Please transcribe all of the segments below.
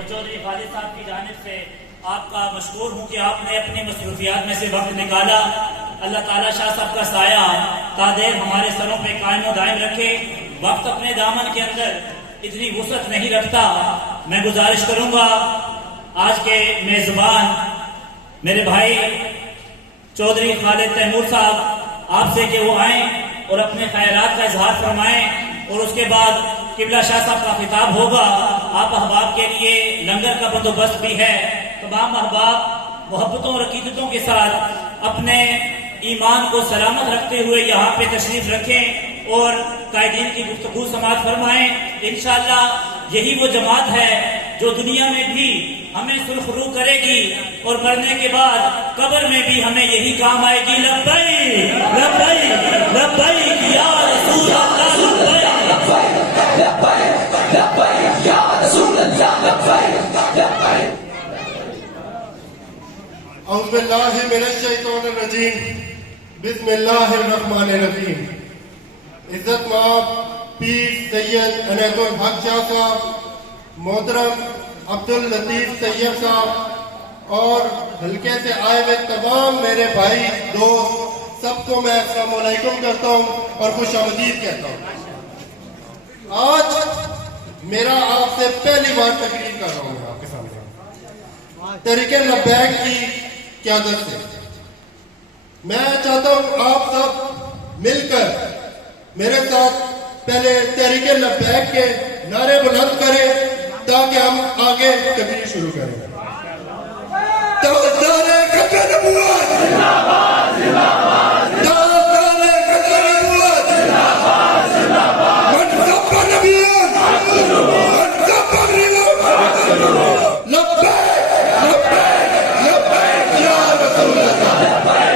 और चौधरी खालिद साहब की जानिब से आपका मशकूर हूँ कि आपने अपनी मसरूफियात में से वक्त निकाला। अल्लाह ताला शाह साहब का साया तादेर हमारे सरों पे कायम व दायम रखे। वक्त अपने दामन के अंदर इतनी वुसअत नहीं रखता। मैं गुजारिश करूंगा आज के मेजबान मेरे भाई चौधरी खालिद तैमूर साहब आपसे कि वो आए और अपने ख्यालात का इजहार फरमाएं और उसके बाद किबला शाह साहब का खिताब होगा। आप अहबाब के लिए लंगर का बंदोबस्त भी है। तमाम अहबाब मोहब्बतों और अकीदतों के साथ अपने ईमान को सलामत रखते हुए यहाँ पे तशरीफ रखें और कायदीन की गुफ्तगू समाअत फरमाएं। इंशाअल्लाह यही वो जमात है जो दुनिया में भी हमें सुरखरू करेगी और मरने के बाद कब्र में भी हमें यही काम आएगी। लब्बैक लब्बैक लब्बैक या रसूल अल्लाह, लब्बैक लब्बैक लब्बैक या रसूल अल्लाह, लब्बैक लब्बैक। औज़ु बिल्लाहि मिनश शैतानिर रजीम, बिस्मिल्लाहिर रहमानिर रहीम। इज्जत माब पीर सैयद अनैतुल हक शाह साहब, मोहतरम अब्दुल लतीफ सैयद साहब और हल्के से आए हुए तमाम मेरे भाई दोस्त सबको मैं अस्सलाम वालेकुम करता हूँ और खुश आमदीद कहता हूँ। आज मेरा आपसे पहली बार तकरीर कर रहा हूँ आपके सामने तरीके लब्बैक की क़यादत से। मैं चाहता हूँ आप सब मिलकर मेरे साथ पहले तरीके लब्बैक के नारे बुलंद करें ताकि हम आगे तकरीर शुरू करें। ताज़दारे खत्म नबूवत जिंदाबाद जिंदाबाद, ताज़दारे खत्म नबूवत जिंदाबाद जिंदाबाद, मनसब नबीयन मनसब नबीयन, लब्बैक लब्बैक लब्बैक या रसूल अल्लाह, लब्बैक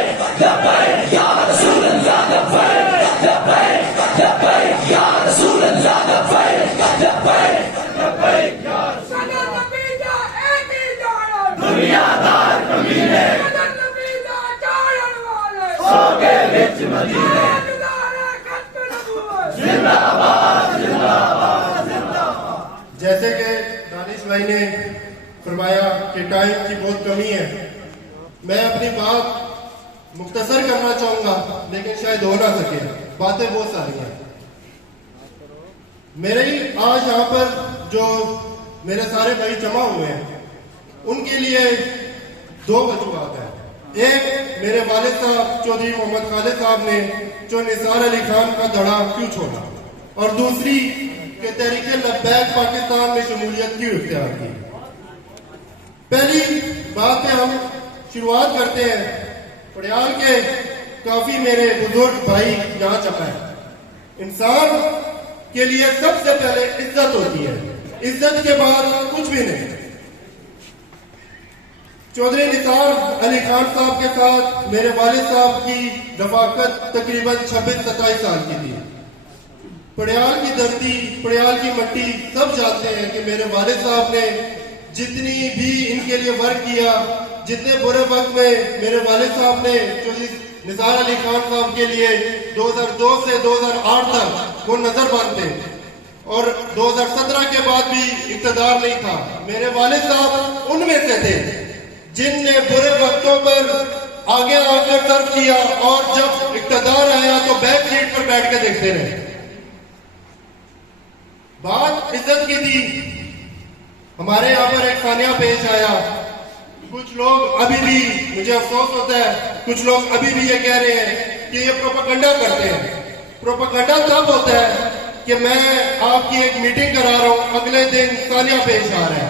लब्बैक या रसूल अल्लाह, लब्बैक लब्बैक लब्बैक या रसूल अल्लाह, लब्बैक लब्बैक लब्बैक या दुनियादार कमीने सोगे विच मदीने, जिंदाबाद जिंदाबाद जिंदाबाद। जैसे कि दानिश भाई ने फरमाया कि टाइम की बहुत कमी है, मैं अपनी बात मुख्तसर करना चाहूंगा लेकिन शायद हो ना सके, बातें बहुत सारी हैं। मेरे ही आज यहाँ पर जो मेरे सारे भाई जमा हुए हैं उनके लिए दो वजूहात हैं। एक, मेरे वालिद साहब चौधरी मोहम्मद खालिद साहब ने जो निसार अली खान का धड़ा क्यों छोड़ा, और दूसरी कि तहरीके लब्बैक पाकिस्तान में शमूलियत क्यों इख्तियार की। पहली बात पे हम शुरुआत करते हैं। पड़ियाल के काफी मेरे बुजुर्ग भाई यहाँ जमा है। इंसान के लिए सबसे पहले इज्जत होती है, इज्जत के बाद कुछ भी नहीं। चौधरी निसार अली खान साहब के साथ मेरे वालिद साहब की रफाकत तकरीबन 26-27 साल की थी। पड़ियाल की धरती, पड़ियाल की मिट्टी सब जानते हैं कि मेरे वालिद साहब ने जितनी भी इनके लिए वर्क किया, जितने बुरे वक्त में मेरे वालिद साहब ने चौधरी निसार अली खान साहब के लिए 2002 से 2008 तक वो नजरबंद थे और 2017 के बाद भी इक़्तिदार नहीं था। मेरे वालिद साहब उनमें से थे जिनने बुरे वक्तों पर आगे आकर सर्व किया और जब इक़्तिदार आया तो बैक सीट पर बैठ के देखते रहे। बात इज्जत की थी। हमारे यहाँ पर एक सानिया पेश आया। कुछ लोग अभी भी, मुझे अफसोस होता है, कुछ लोग अभी भी ये कह रहे हैं कि ये प्रोपेगेंडा करते हैं। प्रोपेगेंडा तब होता है कि मैं आपकी एक मीटिंग करा रहा हूँ, अगले दिन सानिया पेश आ रहा है,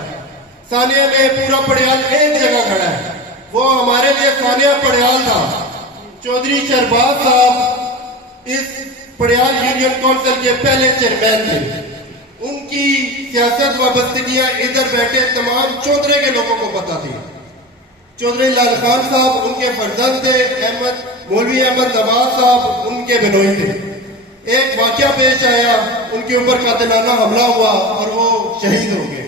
सानिया में पूरा पड़ियाल एक जगह खड़ा है। वो हमारे लिए सानिया पड़ियाल था। चौधरी शहबाज साहब इस पड़ियाल यूनियन काउंसिल के पहले चेयरमैन थे। उनकी सियासत वाबस्तगियां इधर बैठे तमाम चौधरी के लोगों को पता थी। चौधरी लाल खान साहब उनके फर्जंद थे, मौलवी अहमद नवाज साहब उनके बिनोई थे। एक वाकया पेश आया, उनके ऊपर कातिलाना हमला हुआ और वो शहीद हो गए।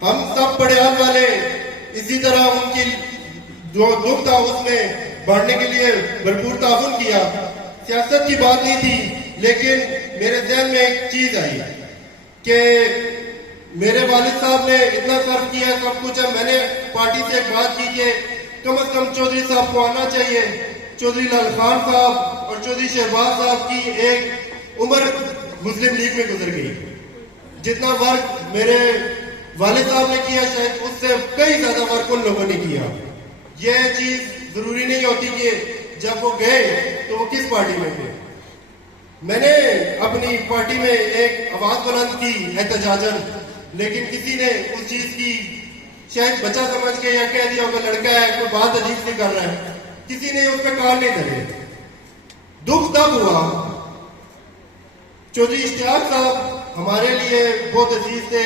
हम सब पड़ियाल वाले इसी तरह उनकी जो दुख था उसमें बढ़ने के लिए भरपूर ताउन किया। सियासत की बात नहीं थी, लेकिन मेरे ध्यान में एक चीज आई कि मेरे वालिद साहब ने इतना सर्व किया, सब कुछ है। मैंने पार्टी से एक बात की कि कम से कम चौधरी साहब को आना चाहिए। चौधरी लाल खान साहब और चौधरी शहबाज साहब की एक उम्र मुस्लिम लीग में गुजर गई। जितना वर्क मेरे वालिद साहब ने किया, शायद उससे कई ज्यादा वर्क उन लोगों ने किया। यह चीज जरूरी नहीं होती कि जब वो गए तो वो किस पार्टी में थे। मैंने अपनी पार्टी में एक आवाज बुलंद की एहतजाजन, लेकिन किसी ने उस चीज की शायद बच्चा समझ के या कह दिया होगा लड़का है, कोई बात अजीब सी कर रहा है, किसी ने उस पर कान नहीं धरे। दुख तब हुआ, चौधरी इश्तियाक साहब हमारे लिए बहुत अजीज थे,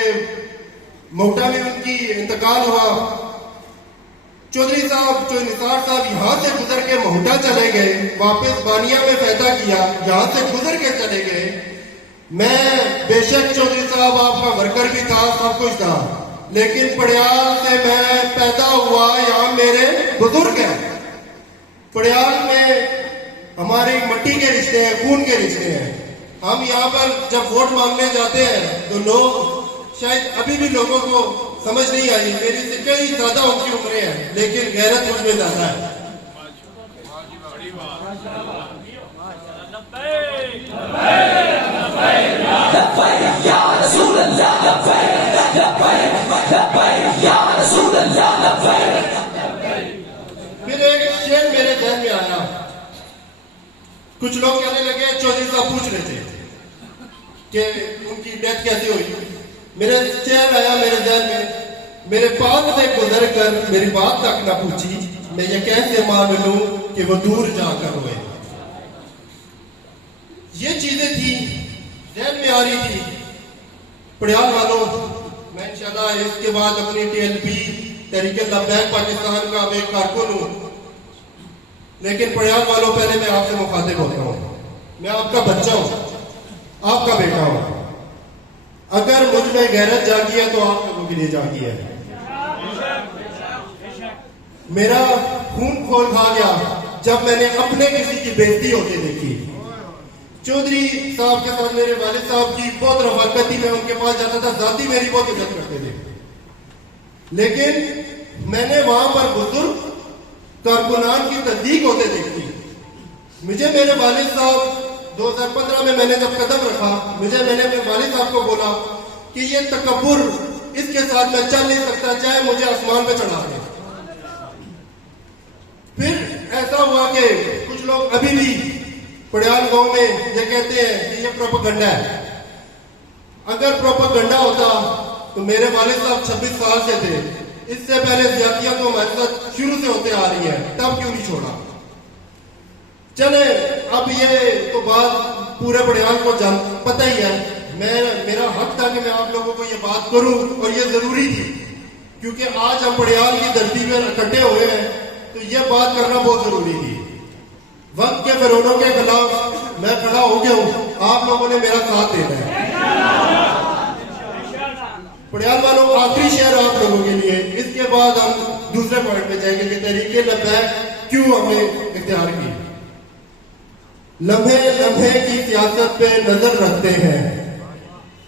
मोटा में उनकी इंतकाल हुआ। चौधरी साहब, चौधरी निसार साहब यहां से गुजर के मोहटा चले गए, वापस बानिया में पैदा किया, यहां से गुजर के चले गए। मैं बेशक चौधरी साहब आपका वर्कर भी था, सब कुछ था, लेकिन पड़ियाल से मैं पैदा हुआ, यहाँ मेरे बुजुर्ग हैं। पड़ियाल में हमारी मट्टी के रिश्ते हैं, खून के रिश्ते हैं। हम यहाँ पर जब वोट मांगने जाते हैं तो लोग, शायद अभी भी लोगों को समझ नहीं आई, मेरी से कई ज्यादा उनकी उम्रें हैं, लेकिन गैरत मुझ में ज्यादा है। फिर एक शेर मेरे ध्यान में आया। कुछ लोग कहने लगे, चौधरी साहब पूछ रहे थे कि उनकी डेथ कैसे हुई। मेरे शेर आया मेरे ध्यान में, मेरे पास से गुजर कर मेरी बात तक ना पूछी, मैं ये कैसे मान लूं कि वो दूर जाकर हुए। ये चीजें थी ध्यान में आ रही थी। पड़ियाल वालों, मैं इंशाल्लाह इसके बाद अपनी TLP तहरीक लब्बैक पाकिस्तान का एक कारकुन हूं, लेकिन पड़ियाल वालों पहले मैं आपसे मुखातिब होता हूं। मैं आपका बच्चा हूं, आपका बेटा हूं। अगर मुझ में गैरत जागी है तो आप लोगों के लिए जागी है। मेरा खून खोल खा गया जब मैंने अपने किसी की बेइज्जती होते देखी। चौधरी साहब के साथ मेरे वालिद साहब की बहुत रफाकत थी, मैं उनके पास जाता था, जाती मेरी बहुत इज्जत करते थे, लेकिन मैंने वहां पर बुजुर्ग कारकुनान की तस्दीक होते देखी। मुझे मेरे वालिद साहब 2015 में मैंने जब कदम रखा, मैंने अपने वालिद साहब को बोला कि ये तकब्बुर, इसके साथ मैं चल नहीं सकता, चाहे मुझे आसमान पे चढ़ा दे। फिर ऐसा हुआ कि कुछ लोग अभी भी पड़ियाल गांव में ये कहते हैं कि ये प्रोपेगेंडा है। अगर प्रोपेगेंडा होता तो मेरे वालिद साहब 26 साल से थे, इससे पहले ज्यादतियां तो हमारे साथ शुरू से होते आ रही है, तब क्यों नहीं छोड़ा। चले, अब ये तो बात पूरे पड़ियाल को पता ही है। मेरा हक था कि मैं आप लोगों को ये बात करूं, और ये जरूरी थी, क्योंकि आज हम पड़ियाल की धरती में इकट्ठे हुए हैं, तो ये बात करना बहुत जरूरी थी। वक्त के फिरौनों के खिलाफ मैं खड़ा हो गया हूं, आप लोगों ने मेरा साथ देना है। पड़ियाल वालों, आखिरी शेर आप लोगों के लिए, इसके बाद हम दूसरे पॉइंट पे जाएंगे कि तहरीके लब्बैक क्यों हमने इख्तियार की। लम्हे लम्हे की सियासत पे नजर रखते हैं।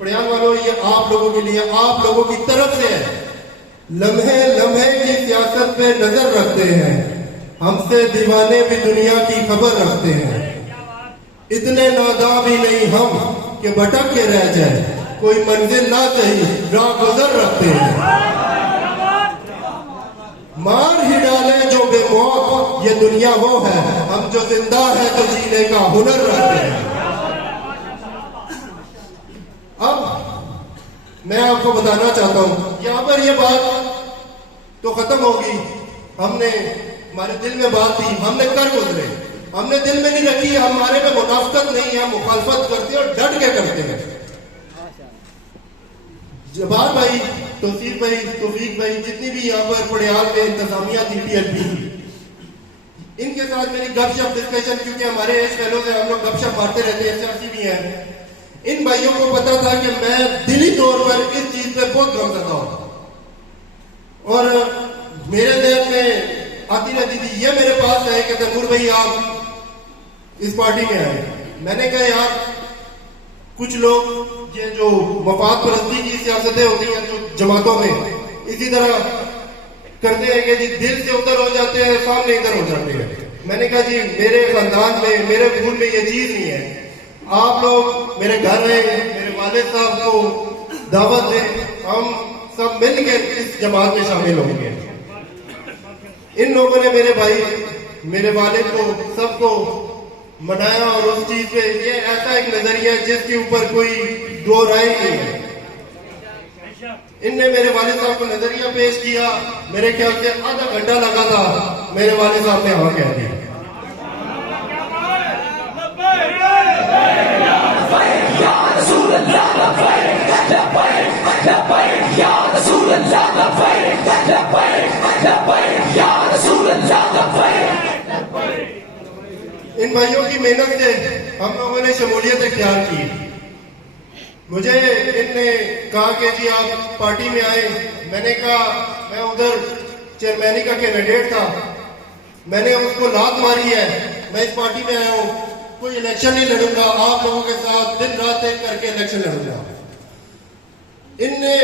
पड़ियाल वालों, ये आप लोगों के लिए, आप लोगों की तरफ से है। लम्हे लम्हे की सियासत पे नजर रखते हैं, हमसे दीवाने भी दुनिया की खबर रखते हैं। इतने नादां भी नहीं हम कि भटक के रह जाए, कोई मंजिल ना सही राह गुजर रखते हैं। मार ही डाले जो बेमौत, ये दुनिया वो है, हम जो जिंदा है तो जीने का हुनर रखते हैं। अब मैं आपको बताना चाहता हूं, यहां पर ये बात तो खत्म होगी। हमने, हमारे दिल में बात थी, हमने कर गुजरे, हमने दिल में नहीं रखी। हमारे में मुनाफिकत नहीं है, मुखालफत करते हैं और डट के करते हैं। जवाब भाई, तौसीफ भाई, तौफीक भाई, जितनी भी यहाँ पर पड़ियाल में इंतजामिया थी, TLP, इनके साथ मेरी गपशप डिस्कशन, क्योंकि हमारे एज फेलो से हम लोग गपशप मारते रहते हैं, सियासी भी हैं। इन भाइयों को पता था कि मैं दिली तौर पर इस चीज पे बहुत गमजदा हूं, और मेरे दिल में आती रहती थी, ये मेरे पास है कि तैमूर भाई आप इस पार्टी में आए। मैंने कहा यार, कुछ लोग ये जो मफाद परस्ती की सियासतें होती हैं जो जमातों में, इसी तरह करते हैं कि जी दिल से उधर हो जाते हैं, सामने इधर हो जाते हैं। मैंने कहा जी मेरे खानदान में, मेरे खून में ये चीज नहीं है। आप लोग मेरे घर आए, मेरे वालिद साहब को दावत दें, हम सब मिलकर इस जमात में शामिल होंगे। इन लोगों ने मेरे भाई, मेरे वालिद को, सबको मनाया और उस चीज पे ये ऐसा एक नजरिया जिसके ऊपर कोई दो राय नहीं है। इनने मेरे वालिद साहब को नजरिया पेश किया, मेरे ख्याल से आधा घंटा लगा था, मेरे वालिद साहब ने हाँ कह दिया। इन भाइयों की मेहनत से हम लोगों ने शमूलियत इख्तियार की। मुझे इनने कहा कि जी आप पार्टी में आए। मैंने कहा मैं उधर चेयरमैनी का कैंडिडेट था, मैंने उसको लात मारी है, मैं इस पार्टी में आया हूँ, कोई इलेक्शन नहीं लड़ूंगा, आप लोगों के साथ दिन रात एक करके इलेक्शन लड़ूंगा। इनने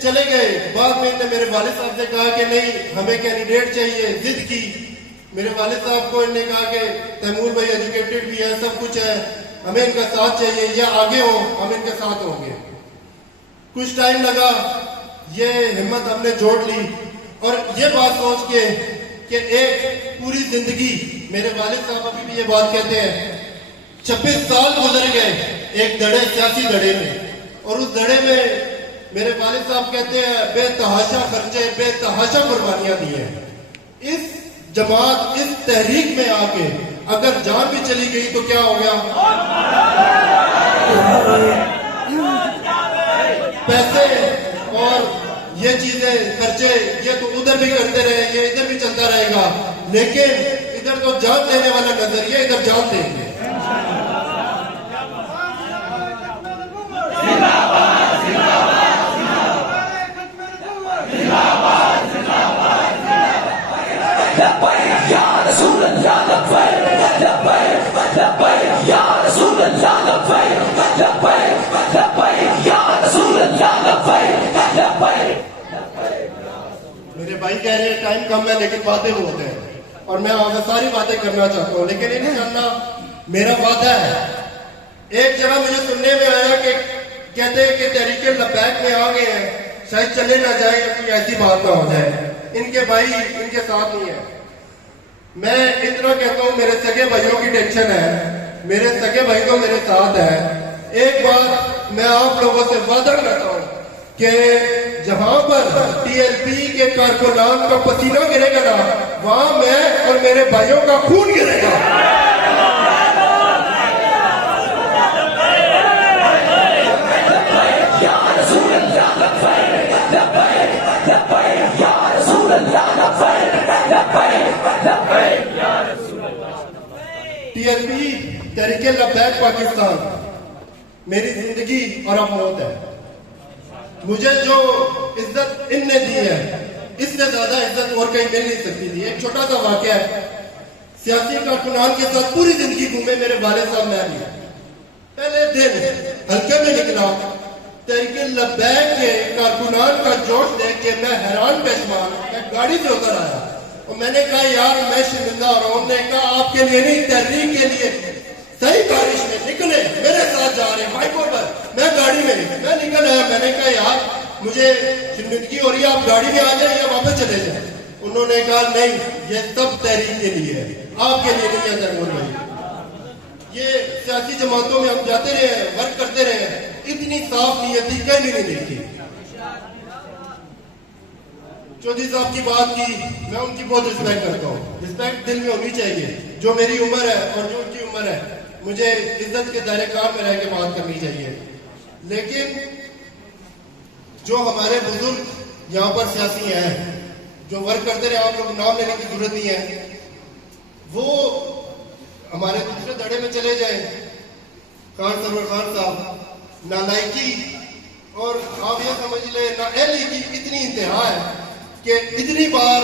चले गए। बाद में इनने मेरे वालिद साहब से कहा कि नहीं हमें कैंडिडेट चाहिए, जिद की। मेरे वालिद साहब को इन्होंने कहा कि तैमूर भाई एजुकेटेड भी है, सब कुछ है, हमें इनका साथ चाहिए, या आगे हो हम इनके साथ होंगे। कुछ टाइम लगा, ये हिम्मत हमने जोड़ ली और ये बात सोच के कि एक पूरी जिंदगी, मेरे वालिद साहब अभी भी ये बात कहते हैं, 26 साल गुजर गए एक दड़े, सियासी दड़े में, और उस दड़े में मेरे वालिद साहब कहते हैं बेतहाशा खर्चे, बेतहाशा कुर्बानियां दी हैं। इस जमात, इस तहरीक में आके अगर जान भी चली गई तो क्या हो गया? पैसे और ये चीजें, खर्चे, ये तो उधर भी करते रहे, ये इधर भी चलता रहेगा, लेकिन इधर तो जान देने वाला नजरिया, इधर जान देंगे। मेरे भाई कह रहे हैं टाइम कम है लेकिन बातें बहुत हैं और मैं आपसे सारी बातें करना चाहता हूँ, लेकिन इंशाअल्लाह मेरा वादा है। एक जगह मुझे सुनने में आया कि कहते हैं कि तहरीके लब्बैक में आ गए हैं, शायद चले ना जाए, कोई ऐसी बात ना हो जाए। इनके भाई इनके साथ नहीं है। मैं इतना कहता हूँ, मेरे सगे भाइयों की टेंशन है, मेरे सगे भाई तो मेरे साथ है। एक बार मैं आप लोगों से वादा करता हूँ कि जहां पर टीएलपी के कारकुनान का पसीना गिरेगा ना, वहां मैं और मेरे भाइयों का खून गिरेगा। टीएलपी तहरीके लब्बैक पाकिस्तान मेरी जिंदगी और अब मौत है। मुझे जो इज्जत इनने दी है, इससे ज्यादा इज्जत और कहीं मिल नहीं सकती थी। एक छोटा सा वाकया है, सियासी कारकुनान के साथ पूरी जिंदगी घूमे मेरे वालिद साहब, मैं भी पहले दिन हल्के में निकला, तहरीके लब्बैक के कारकुनान का जोश देख के मैं हैरान पेशमान, मैं गाड़ी से उतर आया और मैंने कहा यार मैं शर्मिंदा हो रहा हूं। उन्होंने कहा आपके लिए नहीं, तहरीक के लिए। सही बारिश में निकले, मेरे साथ जा रहे बाइकों पर, मैं गाड़ी में मैं निकल आया। मैंने कहा यार मुझे शर्मिंदगी हो रही है, आप गाड़ी में आ जाए या वापस चले जाए। उन्होंने कहा नहीं, ये सब तहरीक के लिए है, आपके लिए नहीं है तैमूर भाई। ये सियासी जमातों में हम जाते रहे, वर्क करते रहे, इतनी साफ नीयती कहीं नहीं देखी। चौधरी साहब की बात की, मैं उनकी बहुत रिस्पेक्ट करता हूँ, रिस्पेक्ट दिल में होनी चाहिए। जो मेरी उम्र है और जो उनकी उम्र है, मुझे इज्जत के दायरे कार में रह के बात करनी चाहिए। लेकिन जो हमारे बुजुर्ग यहाँ पर सियासी हैं, जो वर्क करते रहे, आप लोग नाम लेने की जरूरत नहीं है, वो हमारे दूसरे धड़े में चले जाए। खान सरवर खान साहब, नालायकी और आप ये समझ ले ना एली की इतनी इंतहा है कि इतनी बार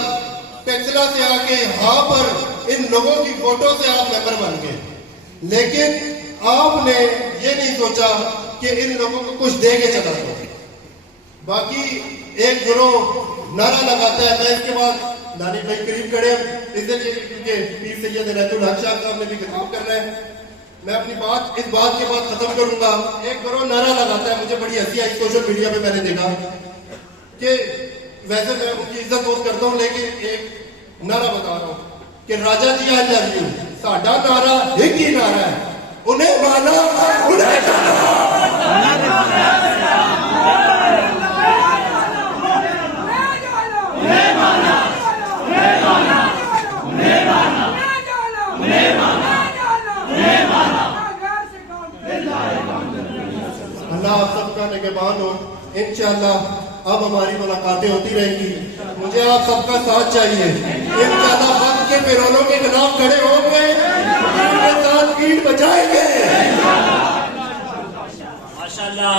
टेक्सला से आके यहाँ पर इन लोगों की फोटो से आप मेंबर बन गए, लेकिन आपने ये नहीं सोचा कि इन लोगों को कुछ दे के चला दो। बाकी एक गिरोह नारा लगाता है, मैं इसके बाद नानी भाई करीब खड़े इधर क्योंकि पीर सैयद इनायतुल हक शाह साहब ने भी खिताब करना है, मैं अपनी बात इस बात के बाद खत्म करूंगा। एक गिरोह नारा लगाता है, मुझे बड़ी हंसी आई सोशल मीडिया पे मैंने देखा कि वैसे मैं उनकी इज्जत बहुत करता हूँ, लेकिन एक नारा बता रहा हूँ कि राजा जी आई लव यू, साडा नारा एक ही नारा है, उन्हें माना उन्हें जाना। अल्लाह आप सबका निगहबान हो। इंशाअल्लाह अब हमारी मुलाकातें होती रहेंगी। मुझे आप सबका साथ चाहिए। इंशाअल्लाह वक्त के फिरौनों के खिलाफ खड़े होंगे, उनके साथ ईंट बजाएंगे। माशाअल्लाह।